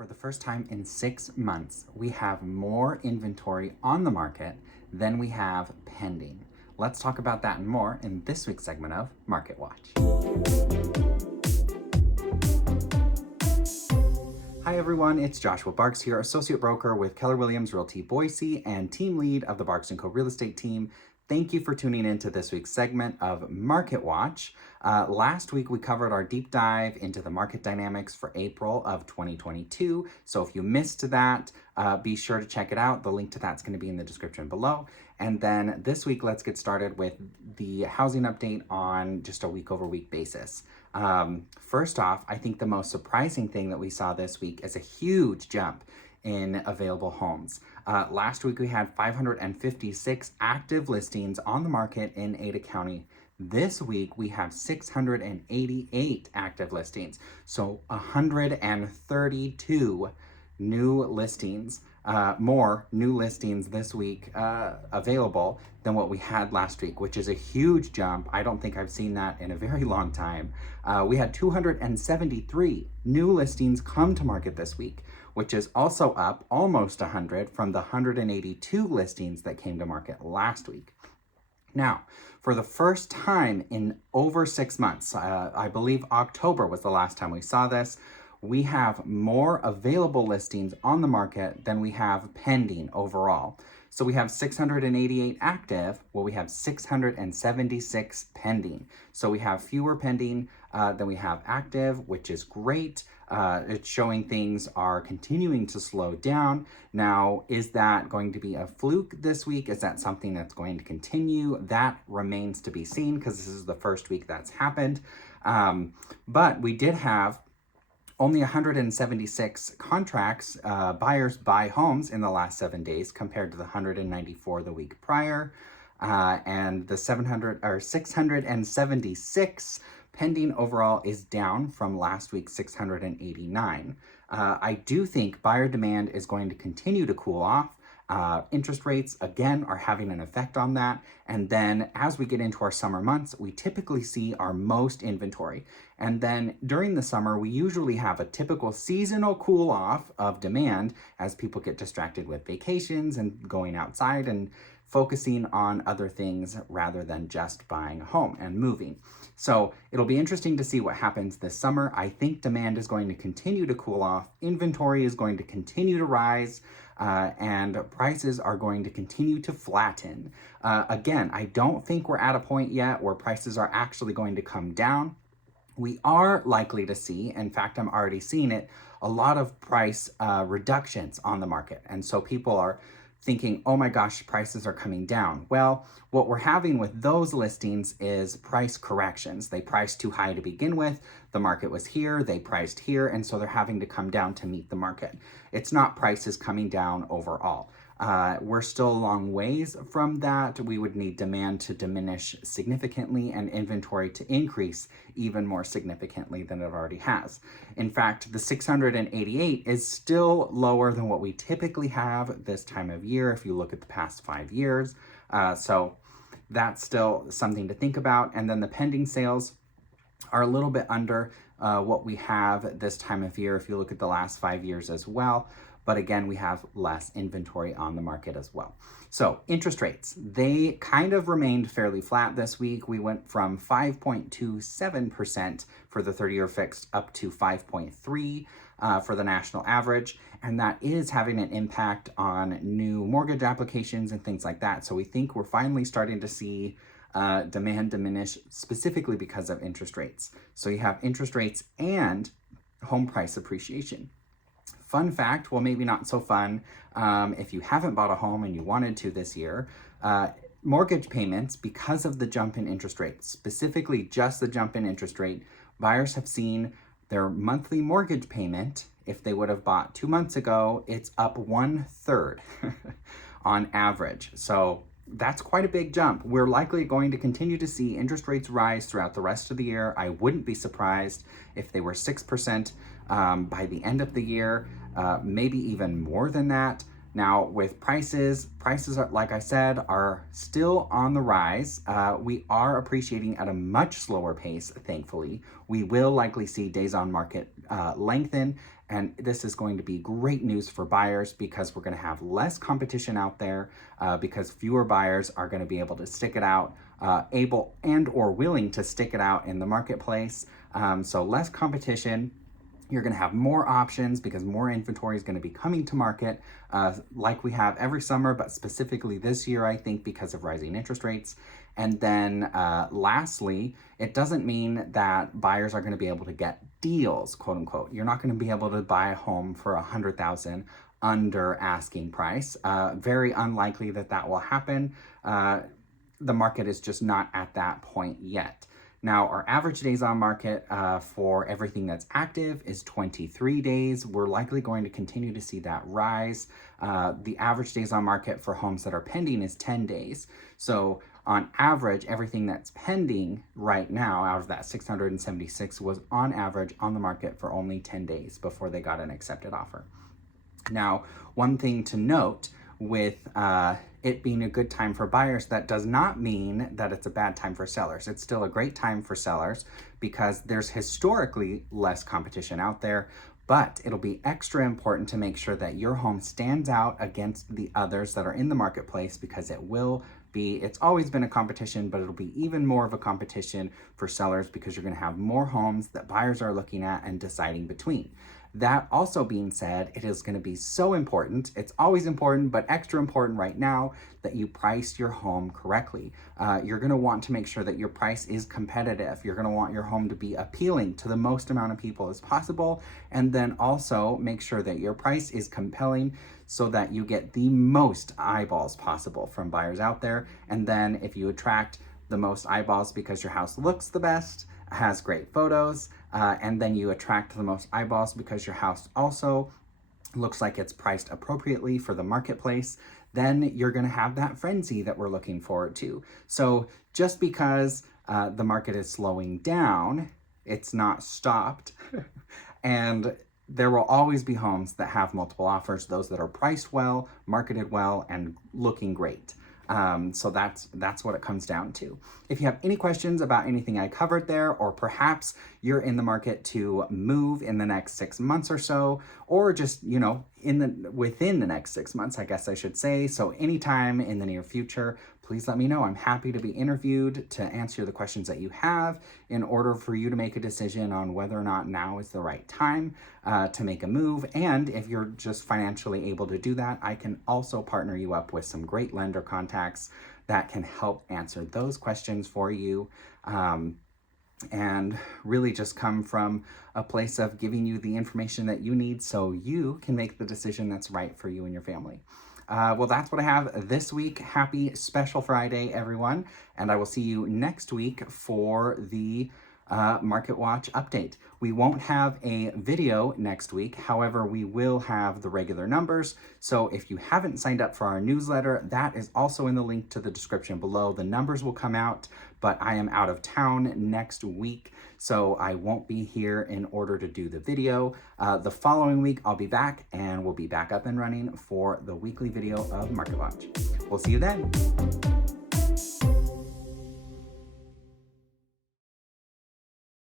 For the first time in 6 months, we have more inventory on the market than we have pending. Let's talk about that and more in this week's segment of Market Watch. Hi everyone, it's Joshua Barks here, Associate Broker with Keller Williams Realty Boise and Team Lead of the Barks & Co. Real Estate Team. Thank you for tuning in to this week's segment of Market Watch. Last week, we covered our deep dive into the market dynamics for April of 2022. So if you missed that, be sure to check it out. The link to that's going to be in the description below. And then this week, let's get started with the housing update on just a week-over-week basis. First off, I think the most surprising thing that we saw this week is a huge jump in available homes. Last week we had 556 active listings on the market in Ada County. This week we have 688 active listings. So 132 new listings, more new listings this week available than what we had last week, which is a huge jump. I don't think I've seen that in a very long time. We had 273 new listings come to market this week, which is also up almost 100 from the 182 listings that came to market last week. Now, for the first time in over 6 months, I believe October was the last time we saw this, we have more available listings on the market than we have pending overall. So we have 688 active, well, we have 676 pending. So we have fewer pending than we have active, which is great. It's showing things are continuing to slow down. Now, is that going to be a fluke this week? Is that something that's going to continue? That remains to be seen because this is the first week that's happened. But we did have only 176 contracts, buyers buy homes in the last 7 days compared to the 194 the week prior. And the 676 pending overall is down from last week's 689. I do think buyer demand is going to continue to cool off. Interest rates, again, are having an effect on that. And then as we get into our summer months, we typically see our most inventory. And then during the summer, we usually have a typical seasonal cool off of demand as people get distracted with vacations and going outside and focusing on other things rather than just buying a home and moving. So it'll be interesting to see what happens this summer. I think demand is going to continue to cool off. Inventory is going to continue to rise. And prices are going to continue to flatten. Again, I don't think we're at a point yet where prices are actually going to come down. We are likely to see, in fact, I'm already seeing it, a lot of price reductions on the market. And so people are thinking, oh my gosh, prices are coming down. Well, what we're having with those listings is price corrections. They priced too high to begin with. The market was here, they priced here, and so they're having to come down to meet the market. It's not prices coming down overall. We're still a long ways from that. We would need demand to diminish significantly and inventory to increase even more significantly than it already has. In fact, the 688 is still lower than what we typically have this time of year if you look at the past 5 years. So that's still something to think about. And then the pending sales are a little bit under what we have this time of year if you look at the last 5 years as well. But again, we have less inventory on the market as well. So interest rates, they kind of remained fairly flat this week. We went from 5.27% for the 30-year fixed up to 5.3% for the national average. And that is having an impact on new mortgage applications and things like that. So we think we're finally starting to see demand diminish specifically because of interest rates. So you have interest rates and home price appreciation. Fun fact, well, maybe not so fun, if you haven't bought a home and you wanted to this year, mortgage payments, because of the jump in interest rates, specifically just the jump in interest rate, buyers have seen their monthly mortgage payment, if they would have bought 2 months ago, it's up 1/3 on average. So that's quite a big jump. We're likely going to continue to see interest rates rise throughout the rest of the year. I wouldn't be surprised if they were 6% by the end of the year, maybe even more than that. Now with prices are, like I said, are still on the rise. We are appreciating at a much slower pace, thankfully. We will likely see days on market lengthen And this is going to be great news for buyers because we're going to have less competition out there, because fewer buyers are going to be able to stick it out, able and or willing to stick it out in the marketplace. So less competition. You're going to have more options because more inventory is going to be coming to market, like we have every summer, but specifically this year, I think, because of rising interest rates. And then lastly, it doesn't mean that buyers are going to be able to get deals, quote unquote. You're not going to be able to buy a home for $100,000 under asking price. Very unlikely that that will happen. The market is just not at that point yet. Now, our average days on market for everything that's active is 23 days. We're likely going to continue to see that rise. The average days on market for homes that are pending is 10 days. So on average, everything that's pending right now out of that 676 was on average on the market for only 10 days before they got an accepted offer. Now, one thing to note with it being a good time for buyers, that does not mean that it's a bad time for sellers. It's still a great time for sellers because there's historically less competition out there, but it'll be extra important to make sure that your home stands out against the others that are in the marketplace, because it's always been a competition, but it'll be even more of a competition for sellers because you're going to have more homes that buyers are looking at and deciding between. That also being said, it is going to be so important. It's always important, but extra important right now, that you price your home correctly. You're going to want to make sure that your price is competitive. You're going to want your home to be appealing to the most amount of people as possible. And then also make sure that your price is compelling so that you get the most eyeballs possible from buyers out there. And then if you attract the most eyeballs because your house looks the best, has great photos, and then you attract the most eyeballs because your house also looks like it's priced appropriately for the marketplace, then you're going to have that frenzy that we're looking forward to. So just because the market is slowing down, it's not stopped. And there will always be homes that have multiple offers, those that are priced well, marketed well, and looking great. So that's what it comes down to. If you have any questions about anything I covered there, or perhaps you're in the market to move in the next 6 months or so, or just, within the next 6 months, I guess I should say, so anytime in the near future, please let me know. I'm happy to be interviewed to answer the questions that you have in order for you to make a decision on whether or not now is the right time to make a move. And if you're just financially able to do that, I can also partner you up with some great lender contacts that can help answer those questions for you. And really just come from a place of giving you the information that you need so you can make the decision that's right for you and your family. Well, that's what I have this week. Happy Special Friday, everyone. And I will see you next week for the Market Watch update. We won't have a video next week. However, we will have the regular numbers. So if you haven't signed up for our newsletter, that is also in the link to the description below. The numbers will come out, but I am out of town next week, so I won't be here in order to do the video. The following week, I'll be back, and we'll be back up and running for the weekly video of Market Watch. We'll see you then.